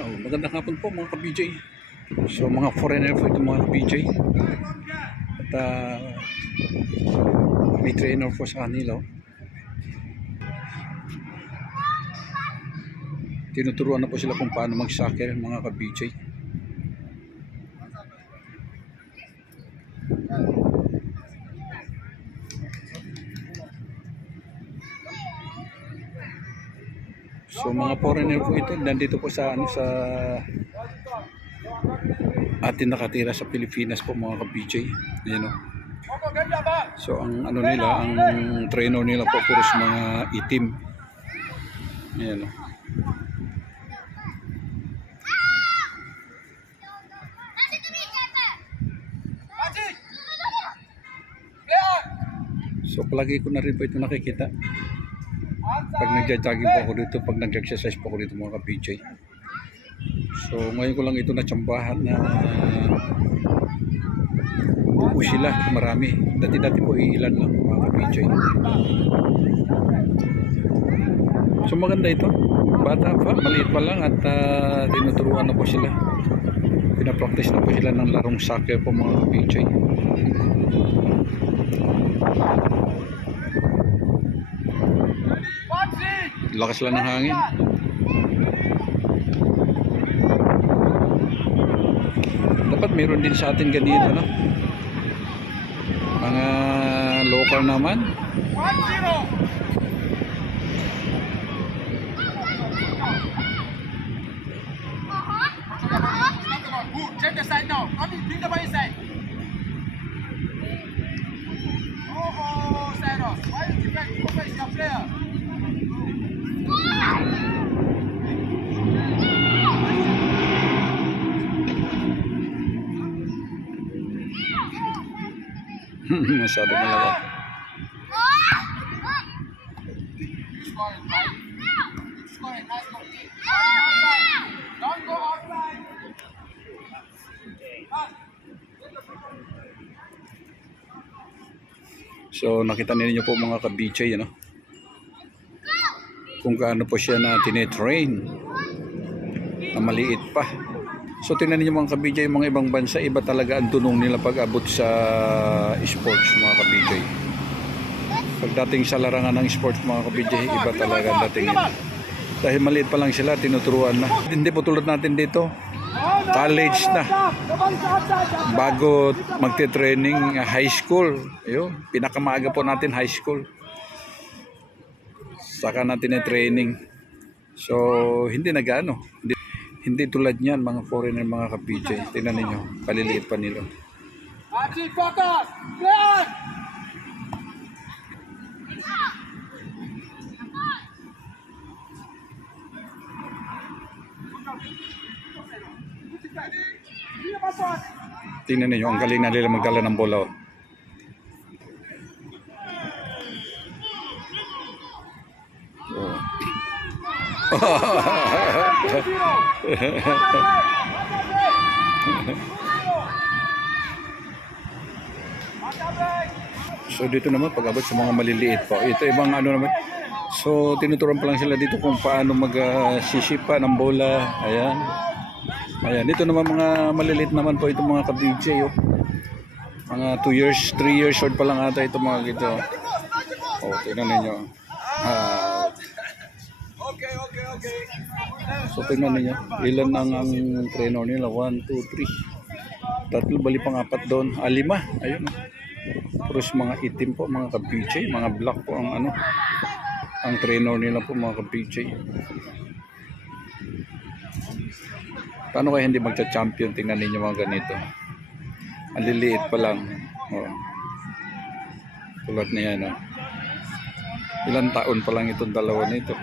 Magandang hapon po mga ka-BJ. So mga foreigner po ito mga ka-BJ. At may trainer po sa kanila. Tinuturuan na po sila kung paano mag-soccer mga ka-BJ. So mga foreigner po ito, nandito po sa atin nakatira sa Pilipinas po mga ka-BJ. Ayan o. So ang nila, ang trainer nila po puros mga itim. Ayan o. So palagi ko na rin po ito nakikita. Pag nagja-jogging po ako dito, pag nag-exercise po ako dito mga ka-BJ. So ngayon ko lang ito natsambahan na buo sila, marami. Dati-dati po ilan lang mga ka-BJ. So maganda ito. Bata pa, maliit pa lang at tinuturuan na po sila. Pinapractice na po sila ng larong soccer po mga ka-BJ. Lakas lang ng hangin. Dapat meron din sa atin ganito, no? Mga local naman. 1-0. Check the side now. Come in, bring the ball inside. Oh, Cyrus. Why you defend? Who is your player? Masyado malaga. Don't go outside. So nakita niyo po mga ka-BJ, ano? Kung gaano po siya na tinetrain na maliit pa. So tingnan niyo mga ka-BJ, mga ibang bansa, iba talaga ang dunong nila pag abot sa sports mga ka-BJ. Pagdating sa larangan ng sports mga ka-BJ, iba talaga ang dating nila. Dahil maliit pa lang sila, tinuturuan na. Hindi po tulad natin dito, college na. Bago magte-training, high school. Ayun, pinakamaaga po natin high school. Saka natin na training. So hindi nagano. Hindi tulad niyan mga foreigner mga ka-BJ. Tingnan niyo, kaliliit pa nila. Archie, focus. Clear. Tingnan niyo, ang galing na nila magdala ng bola. So dito naman pag-abot sa mga maliliit po. Ito ibang naman. So tinuturuan pa lang sila dito kung paano mag-sisipa ng bola. Ayan. Ayan, dito naman mga maliliit naman po itong mga ka-BJ. Oh. Mga 2 years, 3 years old pa lang ata itong mga dito. Oh, tingnan ninyo. Okay. So tingnan niyo, ilan ang trainer nila? 1, 2, 3. Tatlo, bali pang 4 doon. 5. Ayun. Puros mga itim po, mga ka-BJ, mga black po ang ang trainer nila po mga ka-BJ. Paano kaya hindi magcha-champion? Tingnan niyo mga ganito. Ang liliit pa lang. Oh. Tulad niya, no? Ilang taon pa lang itong dalawa na ito.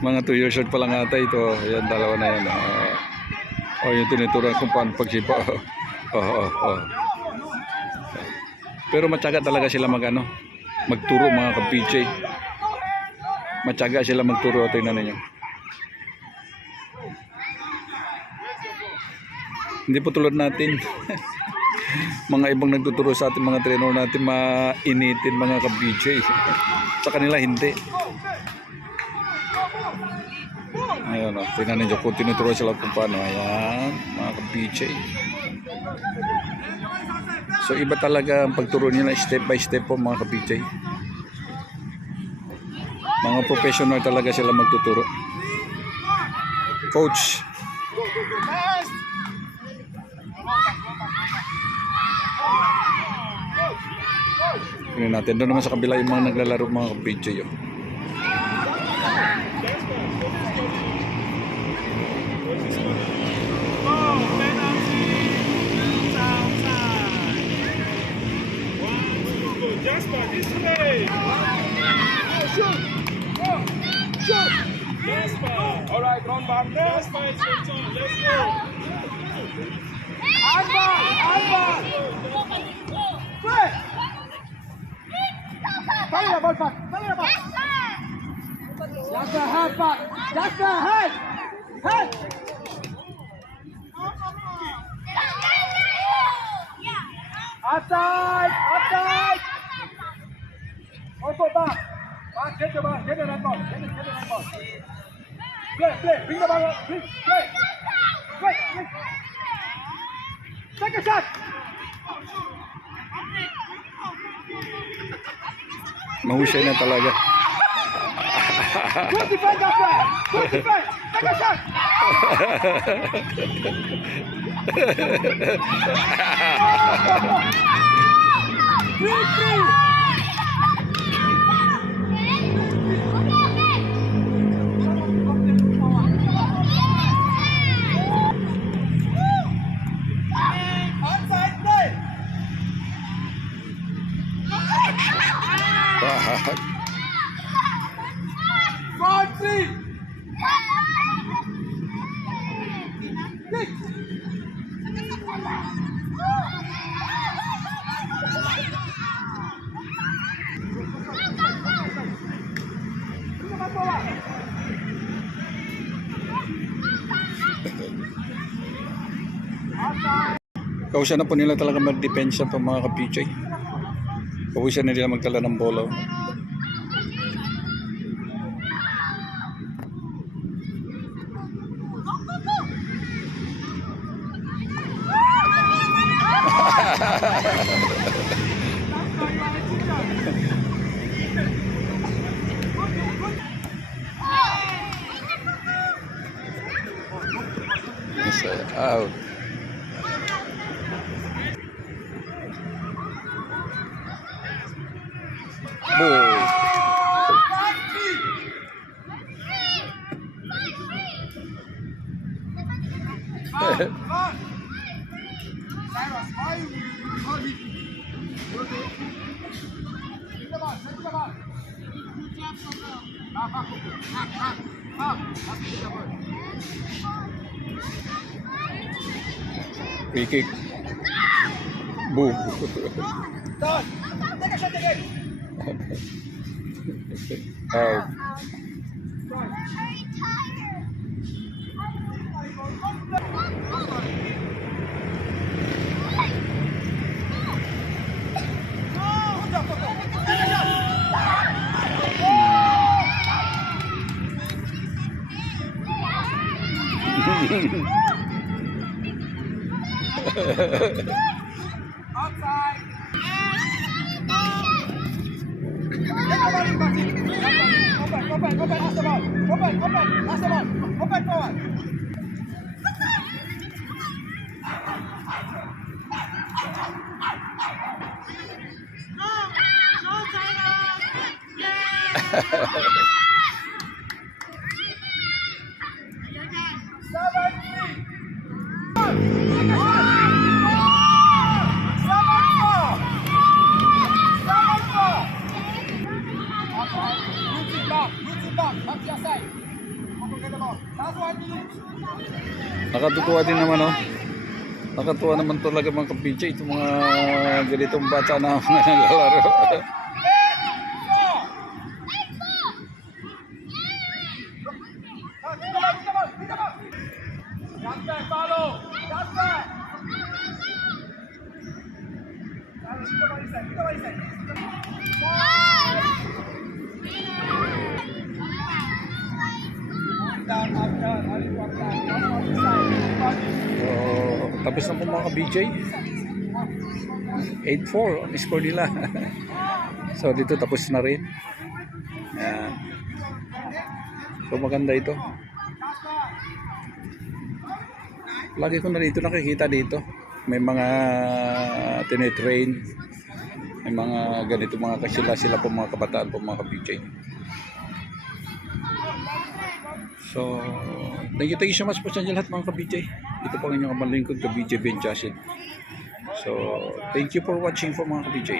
Mga 2 years old pa lang ata ito. Ayan, dalawa na yan. Yung tinuturuan kung paano pagsipa. Pero matyaga talaga sila magturo mga ka-BJ. Matyaga sila magturo. Tingnan ninyo. Hindi po tulad natin. Mga ibang nagtuturo sa ating mga trainer natin, mainitin mga ka-BJ. Sa kanila hindi. Ayan o, tingnan ninyo kung tinuturuan sila kung paano. Ayan, mga ka-PJ. So iba talaga ang pagturo nila step by step po mga ka-PJ. Mga professional talaga sila magtuturo. Coach. Fast. Tingnan natin. Doon naman sa kabila yung mga naglalaro mga ka-PJ. Oh. Jasper, this way! Shoot. Go. Shoot. Jasper! All right, run back. Jasper, it's your turn. Let's go! Handball. Handball. Play. Follow the ball back. Follow the ball. That's a hand back. That's a hand. Hand. Outside. Outside. Also back. Back. Get the ball. Get the red ball. Get the red ball. Play. Play. Bring the ball up. Play. Play. Play. Play. Take a shot. Mahusay na talaga. Good defense, Jasper. Good defense. Take a shot. Three. Outside play. Wah. 4-3. Six. Kausa na po nila talaga mag-depensa pa mga ka-PJ. Kausa na nila magtala ng bola. Out. Cyrus, why you call him? Take the ball, take the ball. Take the ball. Free kick. Boom. Done. Take a shot again. Out. Outside. Take the ball in back. Open, pass the ball. Open, pass the ball. Open forward. Nakatutuwa din naman oh. Nakatuwa naman talaga mga ka-PJ itong mga ganitong bata na mga naglalaro. So, tapos na po mga ka-BJ. 8-4 ang score nila. So dito tapos na rin. Ayan. So maganda ito. Lagi ko na dito nakikita dito. May mga tinetrain. May mga ganito mga kasila po mga kabataan po mga ka-BJ. So, thank you so much po sa inyo lahat mga ka-BJ. Ito po ang inyong kamalingkod ka-BJ Ben Jasin. So, thank you for watching po mga ka-BJ.